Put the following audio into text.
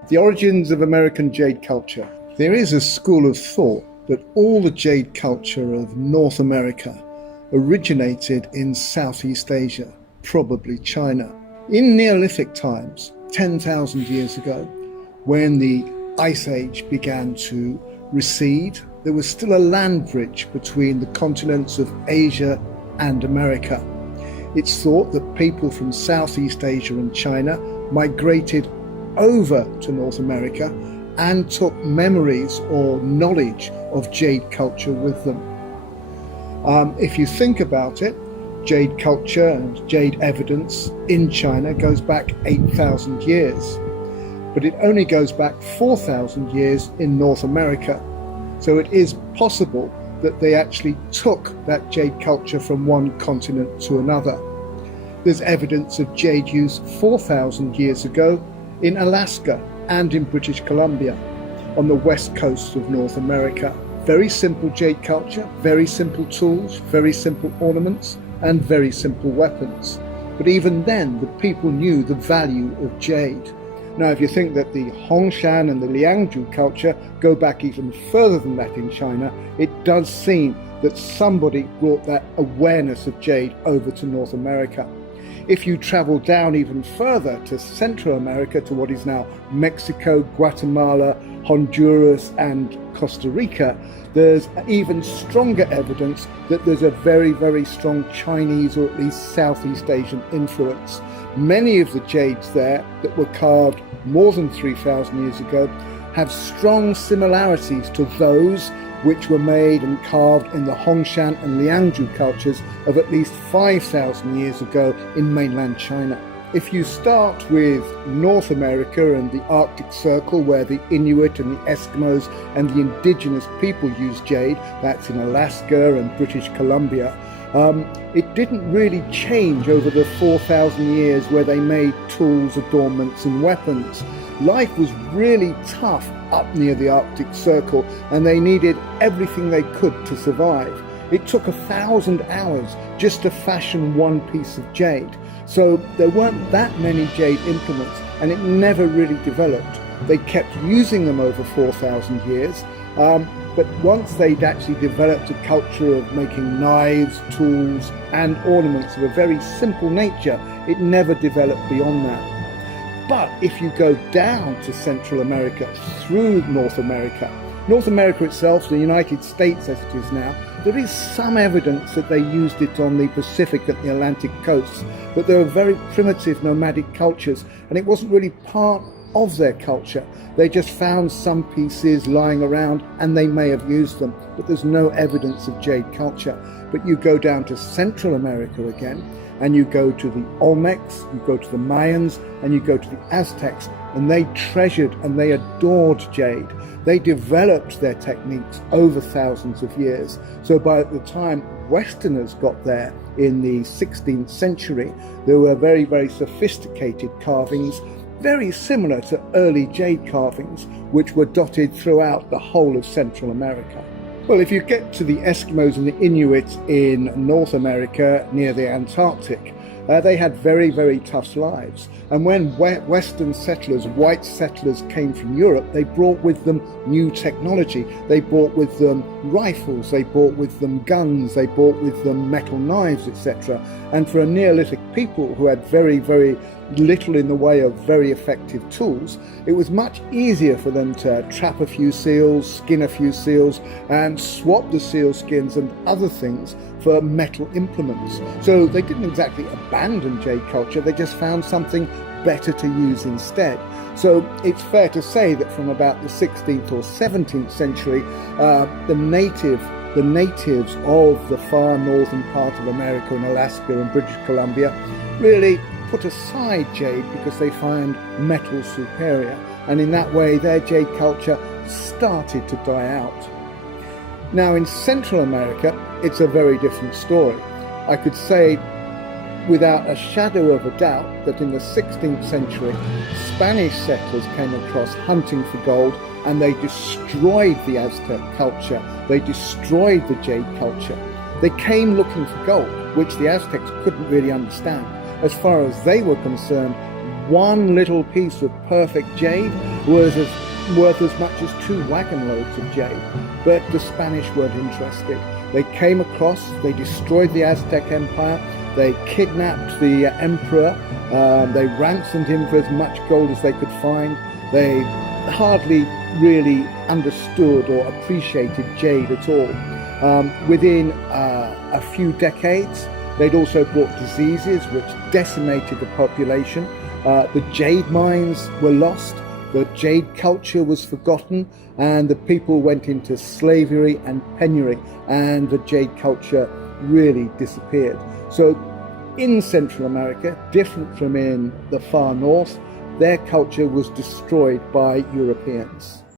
The origins of American jade culture. There is a school of thought that all the jade culture of North America originated in Southeast Asia, probably China. In Neolithic times, 10,000 years ago, when the Ice Age began to recede, there was still a land bridge between the continents of Asia and America. It's thought that people from Southeast Asia and China migrated over to North America and took memories or knowledge of jade culture with them. If you think about it, jade culture and jade evidence in China goes back 8,000 years, but it only goes back 4,000 years in North America. So it is possible that they actually took that jade culture from one continent to another. There's evidence of jade use 4,000 years ago in Alaska and in British Columbia on the west coast of North America. Very simple jade culture, very simple tools, very simple ornaments, and very simple weapons. But even then, the people knew the value of jade. Now, if you think that the Hongshan and the Liangzhu culture go back even further than that in China, it does seem that somebody brought that awareness of jade over to North America. If you travel down even further to Central America, to what is now Mexico, Guatemala, Honduras, and Costa Rica, there's even stronger evidence that there's a very, very strong Chinese or at least Southeast Asian influence. Many of the jades there that were carved more than 3,000 years ago have strong similarities to those which were made and carved in the Hongshan and Liangzhu cultures of at least 5,000 years ago in mainland China. If you start with North America and the Arctic Circle, where the Inuit and the Eskimos and the indigenous people use jade, that's in Alaska and British Columbia, it didn't really change over the 4,000 years where they made tools, adornments and weapons. Life was really tough up near the Arctic Circle, and they needed everything they could to survive. It took 1,000 hours just to fashion one piece of jade. So there weren't that many jade implements, and it never really developed. They kept using them over 4,000 years, but once they'd actually developed a culture of making knives, tools, and ornaments of a very simple nature, it never developed beyond that. But if you go down to Central America through North America itself, the United States as it is now, there is some evidence that they used it on the Pacific and the Atlantic coasts, but they were very primitive nomadic cultures, and it wasn't really part of their culture. They just found some pieces lying around and they may have used them, but there's no evidence of jade culture. But you go down to Central America again, and you go to the Olmecs, you go to the Mayans, and you go to the Aztecs, and they treasured and they adored jade. They developed their techniques over thousands of years. So by the time Westerners got there in the 16th century, there were very, very sophisticated carvings, very similar to early jade carvings, which were dotted throughout the whole of Central America. Well, if you get to the Eskimos and the Inuits in North America near the Antarctic, they had very, very tough lives. And when Western settlers, white settlers came from Europe, they brought with them new technology. They brought with them rifles, they brought with them guns, they brought with them metal knives, etc. And for a Neolithic people who had very, very little in the way of very effective tools, it was much easier for them to trap a few seals, skin a few seals, and swap the seal skins and other things for metal implements. So they didn't exactly abandon jade culture, they just found something better to use instead. So it's fair to say that from about the 16th or 17th century, the natives of the far northern part of America and Alaska and British Columbia really put aside jade because they find metal superior, and in that way their jade culture started to die out. Now in Central America it's a very different story. I could say without a shadow of a doubt that in the 16th century Spanish settlers came across hunting for gold, and they destroyed the Aztec culture, they destroyed the jade culture. They came looking for gold, which the Aztecs couldn't really understand. As far as they were concerned, one little piece of perfect jade was worth as much as 2 wagon loads of jade. But the Spanish weren't interested. They came across, they destroyed the Aztec Empire, they kidnapped the emperor, they ransomed him for as much gold as they could find. They hardly really understood or appreciated jade at all. Within a few decades, they'd also brought diseases which decimated the population. The jade mines were lost, the jade culture was forgotten, and the people went into slavery and penury, and the jade culture really disappeared. So in Central America, different from in the far north, their culture was destroyed by Europeans.